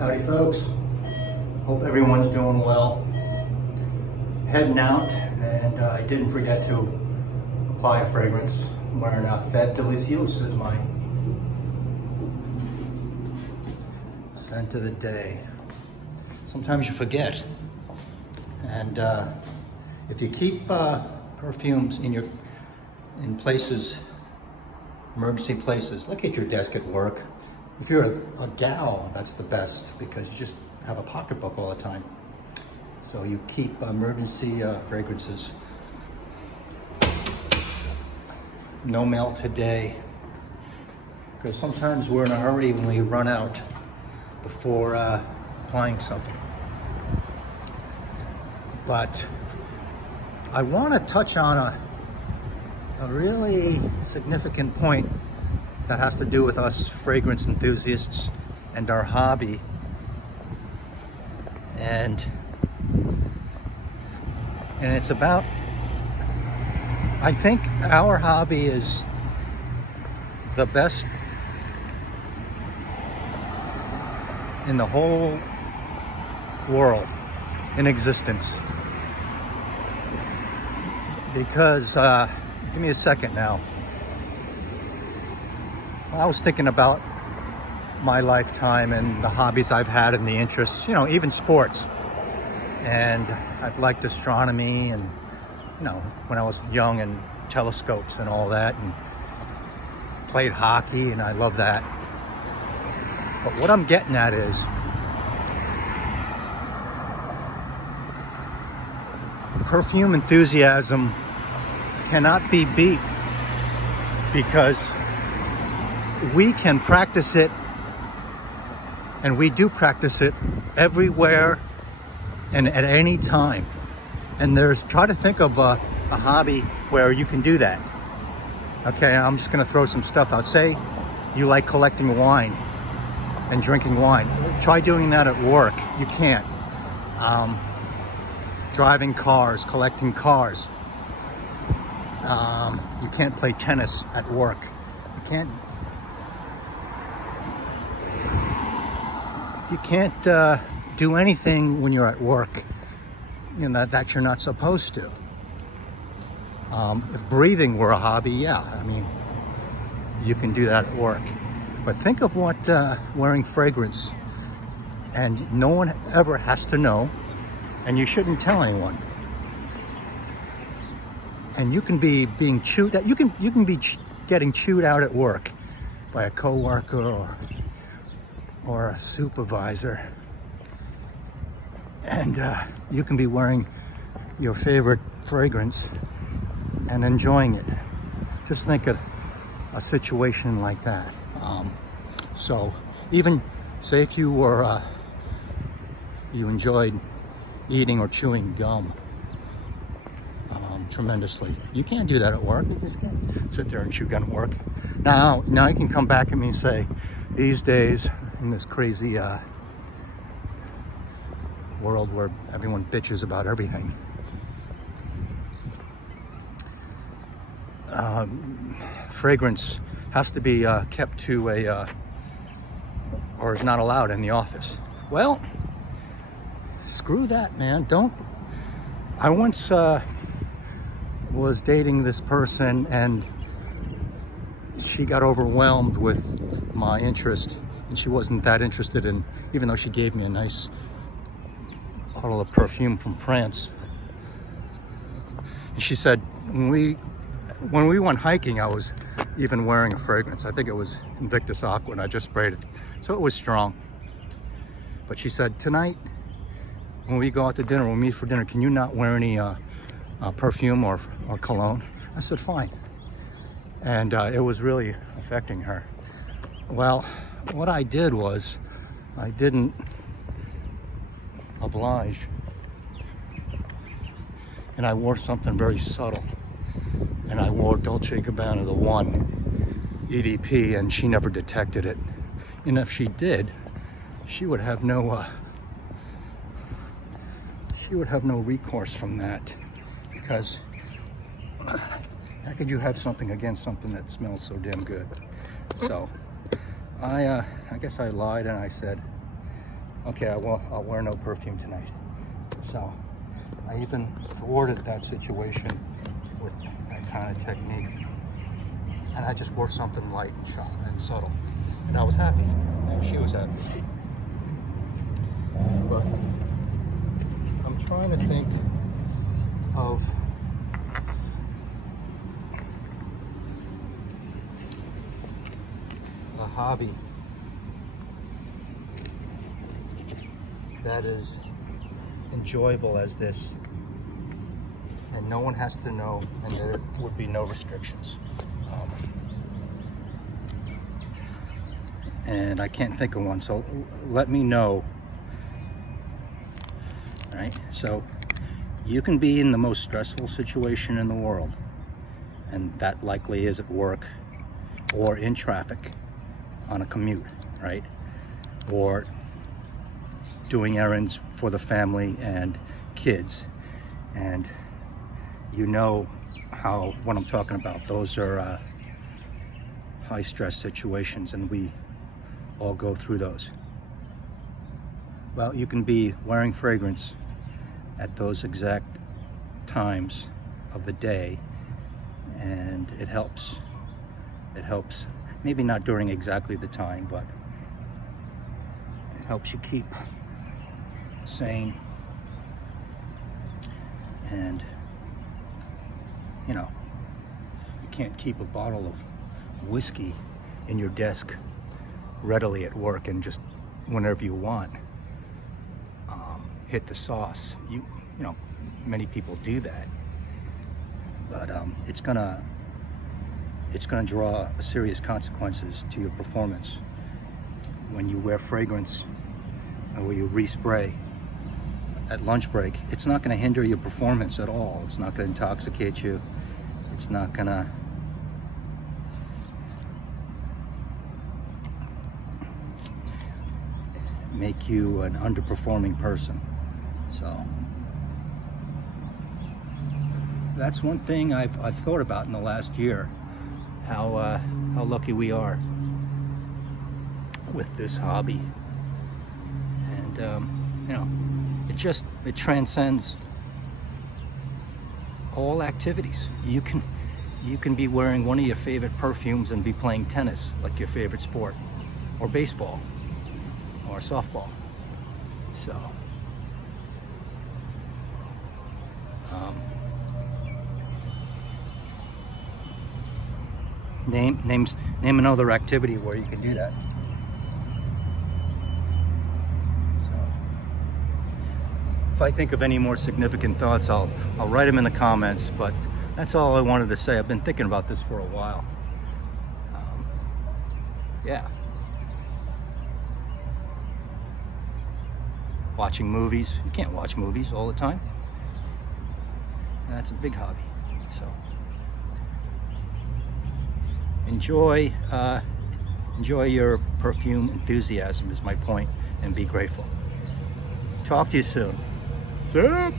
Howdy folks, hope everyone's doing well. Heading out, and I didn't forget to apply a fragrance. I'm wearing Fête Delicieuse as my scent of the day. Sometimes you forget, and if you keep perfumes in places, emergency places, like at your desk at work. If you're a gal, that's the best because you just have a pocketbook all the time. So you keep emergency fragrances. No mail today, because sometimes we're in a hurry when we run out before applying something. But I want to touch on a really significant point that has to do with us fragrance enthusiasts and our hobby. And it's about, I think our hobby is the best in the whole world in existence. Because, give me a second now. I was thinking about my lifetime and the hobbies I've had and the interests, you know, even sports. And I've liked astronomy and, you know, when I was young, and telescopes and all that, and played hockey, and I love that. But what I'm getting at is perfume enthusiasm cannot be beat, because we can practice it, and we do practice it everywhere and at any time. And try to think of a hobby where you can do that. Okay, I'm just gonna throw some stuff out. Say you like collecting wine and drinking wine. Try doing that at work. You can't. Driving cars, collecting cars. You can't play tennis at work. You can't do anything when you're at work, you know, that you're not supposed to. If breathing were a hobby, yeah, I mean, you can do that at work. But think of what wearing fragrance, and no one ever has to know, and you shouldn't tell anyone. And you can be being chewed out. You can be getting chewed out at work by a coworker or a supervisor, and you can be wearing your favorite fragrance and enjoying it. Just think of a situation like that. So even say if you were you enjoyed eating or chewing gum tremendously, you can't do that at work. You just can't sit there and chew gum at work. Now you can come back at me and say, these days in this crazy world where everyone bitches about everything, fragrance has to be kept to or is not allowed in the office. Well, screw that, man. I once was dating this person, and she got overwhelmed with my interest, and she wasn't that interested in, even though she gave me a nice bottle of perfume from France. And she said, when we went hiking, I was even wearing a fragrance. I think it was Invictus Aqua, and I just sprayed it. So it was strong. But she said, tonight, when we go out to dinner, when we meet for dinner, can you not wear any perfume or cologne? I said, fine. And it was really affecting her. Well, what I did was, I didn't oblige, and I wore something very subtle. And I wore Dolce & Gabbana, the One EDP, and she never detected it. And if she did, she would have no recourse from that, because how could you have something against something that smells so damn good? So I guess I lied, and I said, okay, I'll wear no perfume tonight. So I even thwarted that situation with that kind of technique. And I just wore something light and subtle. And I was happy. And she was happy. But I'm trying to think of a hobby that is enjoyable as this, and no one has to know, and there would be no restrictions. And I can't think of one, so let me know. Right? So you can be in the most stressful situation in the world, and that likely is at work or in traffic on a commute, right? Or doing errands for the family and kids. And you know what I'm talking about. Those are high stress situations, and we all go through those. Well, you can be wearing fragrance at those exact times of the day, and it helps. It helps, maybe not during exactly the time, but it helps you keep sane. And you know, you can't keep a bottle of whiskey in your desk readily at work and just whenever you want hit the sauce. You know, many people do that, but it's gonna draw serious consequences to your performance when you wear fragrance or when you respray at lunch break. It's not going to hinder your performance at all. It's not going to intoxicate you. It's not going to make you an underperforming person. So that's one thing I've thought about in the last year, how lucky we are with this hobby. And you know, it transcends all activities. You can be wearing one of your favorite perfumes and be playing tennis, like your favorite sport, or baseball, or softball. So name another activity where you can do that. So if I think of any more significant thoughts, I'll write them in the comments, but that's all I wanted to say. I've been thinking about this for a while. Yeah. Watching movies. You can't watch movies all the time. And that's a big hobby. So enjoy your perfume enthusiasm is my point, and be grateful. Talk to you soon. What's up?